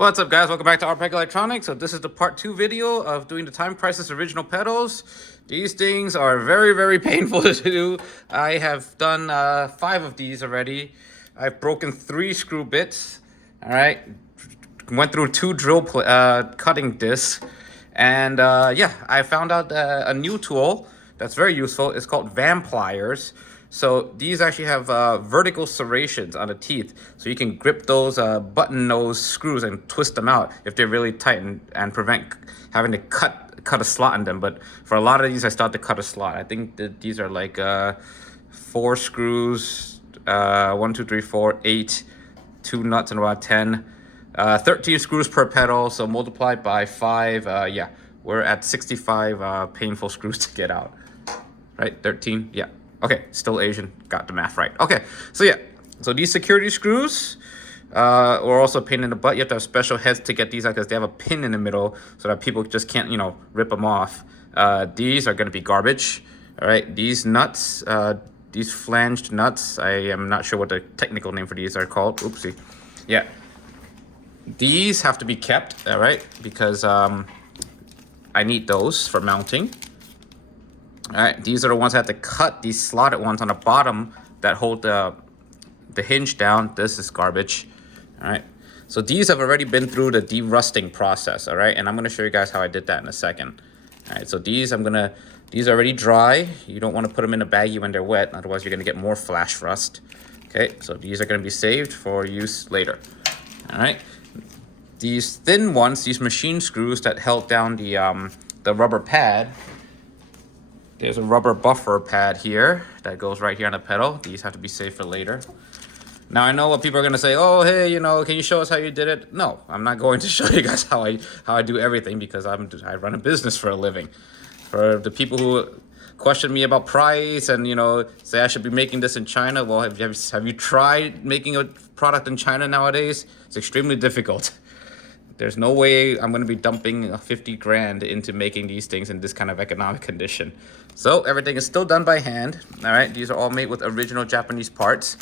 What's up, guys? Welcome back to Arpeg Electronics. So this is the part 2 video of doing the Time Crisis original pedals. These things are very painful to do. I have done 5 of these already. I've broken 3 screw bits. All right, went through 2 drill cutting discs, and yeah, I found out a new tool that's very useful. It's called Vampliers. So these actually have vertical serrations on the teeth, so you can grip those button nose screws and twist them out if they're really tight and prevent having to cut a slot in them. But for a lot of these, I start to cut a slot. I think that these are like 4 screws, 1, 2, 3, 4, 8, 2 nuts and about 10, 13 screws per pedal. So multiplied by 5, yeah, we're at 65 painful screws to get out. Right, 13, yeah. Okay, still Asian, got the math right. Okay, so yeah, so these security screws are also a pain in the butt. You have to have special heads to get these out because they have a pin in the middle so that people just can't, rip them off. These are gonna be garbage. All right, these nuts, these flanged nuts, I am not sure what the technical name for these are called. Oopsie. Yeah, these have to be kept, all right, because I need those for mounting. All right, these are the ones I have to cut, these slotted ones on the bottom that hold the hinge down. This is garbage. All right, so these have already been through the derusting process. All right, and I'm gonna show you guys how I did that in a second. All right, so these are already dry. You don't want to put them in a baggie when they're wet, otherwise you're gonna get more flash rust. Okay, so these are gonna be saved for use later. All right, these thin ones, these machine screws that held down the rubber pad. There's a rubber buffer pad here that goes right here on the pedal. These have to be saved for later. Now I know what people are gonna say. Oh, hey, can you show us how you did it? No, I'm not going to show you guys how I do everything because I run a business for a living. For the people who question me about price and say I should be making this in China, well, have you tried making a product in China nowadays? It's extremely difficult. There's no way I'm going to be dumping 50 grand into making these things in this kind of economic condition. So everything is still done by hand. All right, these are all made with original Japanese parts.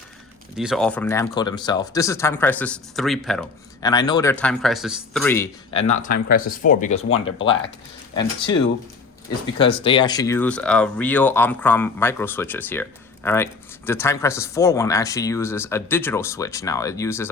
These are all from Namco themselves. This is Time Crisis 3 pedal. And I know they're Time Crisis 3 and not Time Crisis 4 because 1, they're black. And 2 is because they actually use real Omcrom micro switches here. All right, the Time Crisis 4 one actually uses a digital switch now. It uses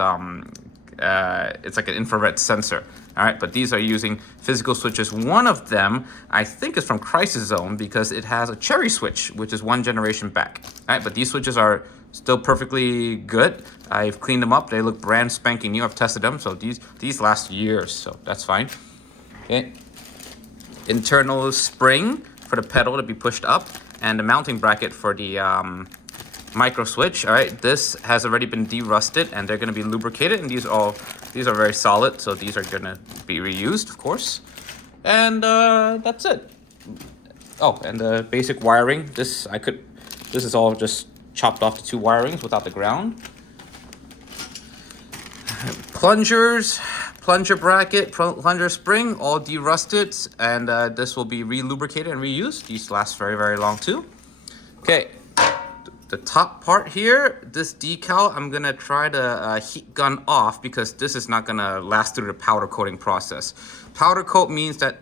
it's like an infrared sensor. All right, but these are using physical switches. One of them, I think, is from Crisis Zone because it has a cherry switch, which is 1 generation back. All right, but these switches are still perfectly good. I've cleaned them up. They look brand spanking new. I've tested them, so these last years, so that's fine. Okay. Internal spring for the pedal to be pushed up, and the mounting bracket for the micro switch. All right, this has already been derusted and they're going to be lubricated, and these are very solid, so these are going to be reused, of course. And that's it. Oh, and the basic wiring. This is all just chopped off the 2 wirings without the ground. Plungers, plunger bracket, plunger spring, all derusted, and this will be re-lubricated and reused. These last very long too. Okay. The top part here, this decal, I'm gonna try to heat gun off because this is not gonna last through the powder coating process. Powder coat means that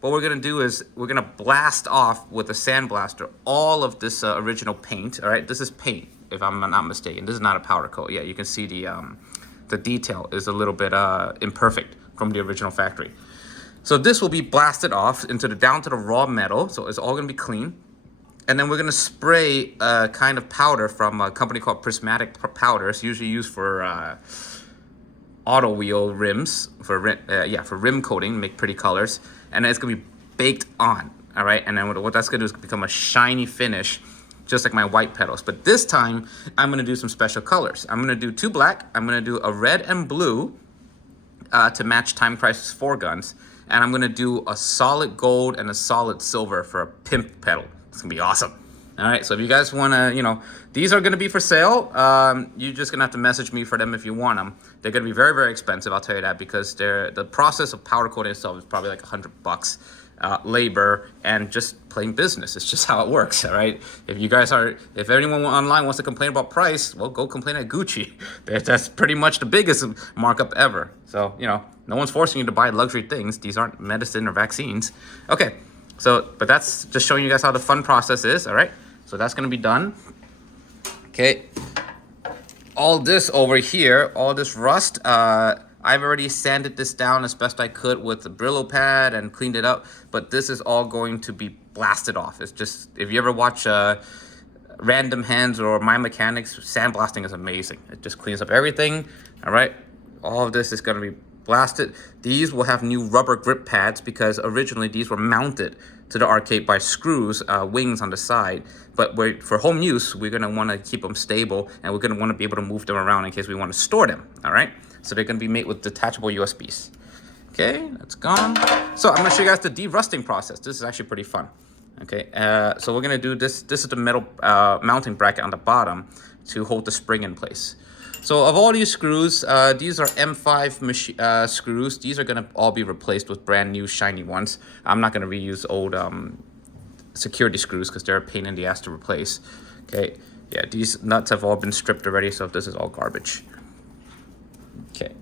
what we're gonna do is we're gonna blast off with a sandblaster all of this original paint. All right, this is paint, if I'm not mistaken. This is not a powder coat. Yeah, you can see the detail is a little bit imperfect from the original factory. So this will be blasted off down to the raw metal, so it's all gonna be clean. And then we're gonna spray a kind of powder from a company called Prismatic Powders, usually used for auto wheel rims, for rim coating, make pretty colors. And then it's gonna be baked on, all right? And then what that's gonna do is become a shiny finish, just like my white pedals. But this time, I'm gonna do some special colors. I'm gonna do 2 black, I'm gonna do a red and blue to match Time Crisis 4 guns. And I'm gonna do a solid gold and a solid silver for a pimp pedal. It's gonna be awesome. All right, so if you guys wanna, these are gonna be for sale. You're just gonna have to message me for them if you want them. They're gonna be very expensive, I'll tell you that, because the process of powder coating itself is probably like $100. labor, and just plain business. It's just how it works, all right? If anyone online wants to complain about price, well, go complain at Gucci. That's pretty much the biggest markup ever. So, you know, no one's forcing you to buy luxury things. These aren't medicine or vaccines. Okay, so, but that's just showing you guys how the fun process is, all right? So that's gonna be done. Okay, all this over here, all this rust, I've already sanded this down as best I could with the Brillo pad and cleaned it up, but this is all going to be blasted off. It's just, if you ever watch Random Hands or My Mechanics, sandblasting is amazing. It just cleans up everything, all right? All of this is gonna be blasted. These will have new rubber grip pads because originally these were mounted to the arcade by screws, wings on the side. But for home use, we're gonna wanna keep them stable, and we're gonna wanna be able to move them around in case we wanna store them, all right? So they're gonna be made with detachable USBs. Okay, that's gone. So I'm gonna show you guys the derusting process. This is actually pretty fun. Okay, so we're gonna do this. This is the metal mounting bracket on the bottom to hold the spring in place. So of all these screws, these are M5 screws. These are gonna all be replaced with brand new shiny ones. I'm not gonna reuse old security screws because they're a pain in the ass to replace. Okay, yeah, these nuts have all been stripped already, so this is all garbage. Okay.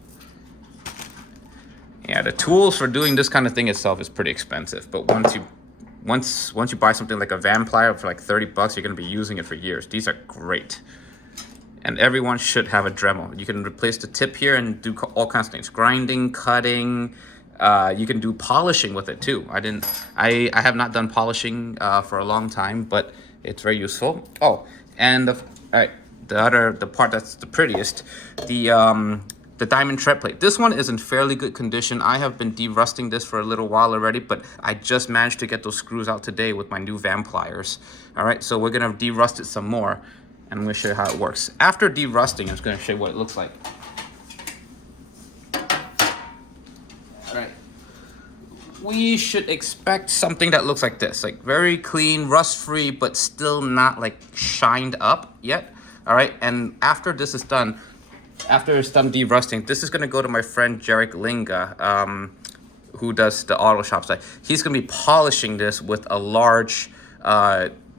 Yeah, the tools for doing this kind of thing itself is pretty expensive, but once you buy something like a Vamplier for like 30 bucks, you're gonna be using it for years. These are great. And everyone should have a Dremel. You can replace the tip here and do all kinds of things. Grinding, cutting, you can do polishing with it too. I have not done polishing for a long time, but it's very useful. Oh, and the part that's the prettiest, the diamond tread plate. This one is in fairly good condition. I have been derusting this for a little while already, but I just managed to get those screws out today with my new Vampliers. All right, so we're gonna derust it some more, and I'm gonna show you how it works. After derusting, I'm just gonna show you what it looks like. All right, we should expect something that looks like this, like very clean, rust-free, but still not like shined up yet. All right, and after this is done, after it's done derusting, this is gonna go to my friend Jarek Linga, who does the auto shop site. He's gonna be polishing this with a large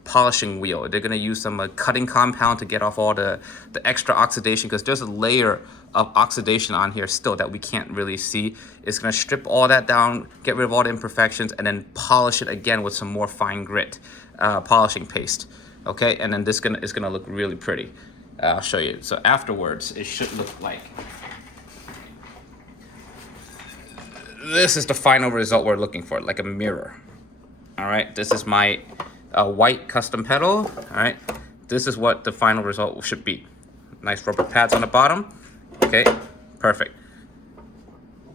polishing wheel. They're gonna use some cutting compound to get off all the extra oxidation, because there's a layer of oxidation on here still that we can't really see. It's gonna strip all that down, get rid of all the imperfections, and then polish it again with some more fine grit polishing paste. Okay, and then this is gonna look really pretty. I'll show you. So afterwards, it should look like this is the final result we're looking for, like a mirror. All right, this is my white custom pedal. All right, this is what the final result should be. Nice rubber pads on the bottom. Okay, perfect.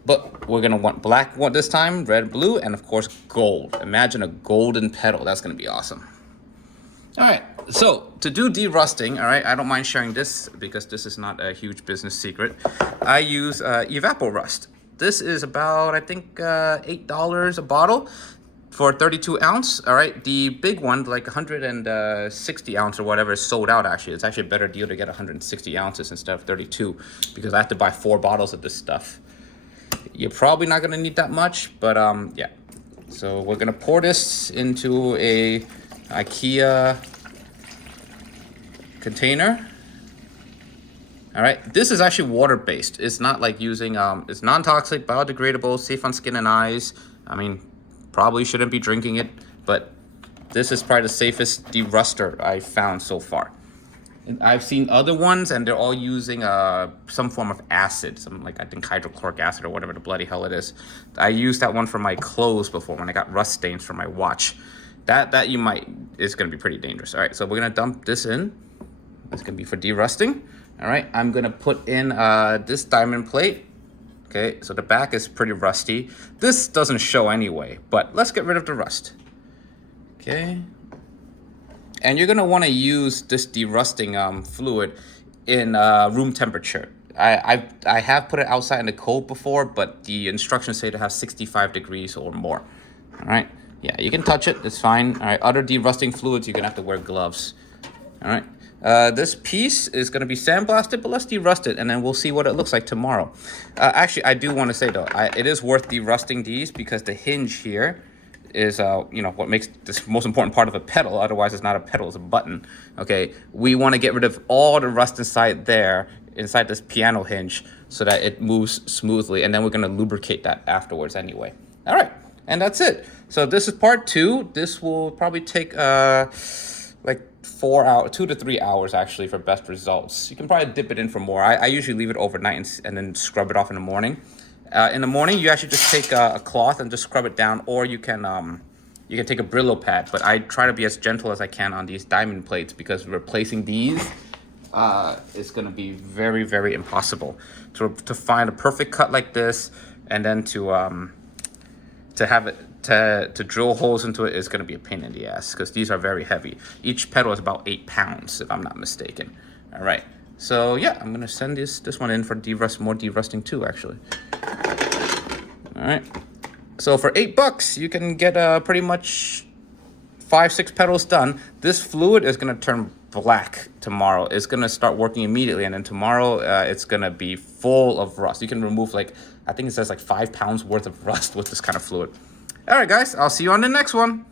But we're gonna want black one this time, red, blue, and of course gold. Imagine a golden pedal. That's gonna be awesome. All right, so to do derusting, all right, I don't mind sharing this because this is not a huge business secret. I use Evapo Rust. This is about, I think, $8 a bottle for 32 ounce. All right, the big one, like 160 ounce or whatever, is sold out actually. It's actually a better deal to get 160 ounces instead of 32 because I have to buy 4 bottles of this stuff. You're probably not gonna need that much, but yeah. So we're gonna pour this into a IKEA container. All right, this is actually water-based. It's not like using, it's non-toxic, biodegradable, safe on skin and eyes. I mean, probably shouldn't be drinking it, but this is probably the safest deruster I've found so far. And I've seen other ones and they're all using some form of acid, some like I think hydrochloric acid or whatever the bloody hell it is. I used that one for my clothes before when I got rust stains from my watch. That is gonna be pretty dangerous. All right, so we're gonna dump this in. It's gonna be for derusting. All right, I'm gonna put in this diamond plate. Okay, so the back is pretty rusty. This doesn't show anyway, but let's get rid of the rust. Okay. And you're gonna wanna use this derusting fluid in room temperature. I have put it outside in the cold before, but the instructions say to have 65 degrees or more. All right. Yeah, you can touch it, it's fine. All right, other derusting fluids, you're gonna have to wear gloves. All right, this piece is gonna be sandblasted, but let's derust it and then we'll see what it looks like tomorrow. Actually, I do wanna say though, it is worth derusting these because the hinge here is you know, what makes this most important part of a pedal. Otherwise, it's not a pedal, it's a button. Okay, we want to get rid of all the rust inside there, inside this piano hinge, so that it moves smoothly, and then we're going to lubricate that afterwards anyway. All right, and that's it. So this is part 2. This will probably take like 4 hours, 2 to 3 hours actually, for best results. You can probably dip it in for more. I usually leave it overnight and then scrub it off in the morning. In the morning, you actually just take a cloth and just scrub it down, or you can take a Brillo pad. But I try to be as gentle as I can on these diamond plates, because replacing these is going to be very, very impossible. To find a perfect cut like this, and then to have it to drill holes into it is going to be a pain in the ass, because these are very heavy. Each pedal is about 8 pounds, if I'm not mistaken. All right. So yeah, I'm gonna send this one in for more derusting too, actually. All right. So for $8, you can get pretty much 5-6 pedals done. This fluid is gonna turn black tomorrow. It's gonna start working immediately, and then tomorrow it's gonna be full of rust. You can remove, like, I think it says like 5 pounds worth of rust with this kind of fluid. All right, guys, I'll see you on the next one.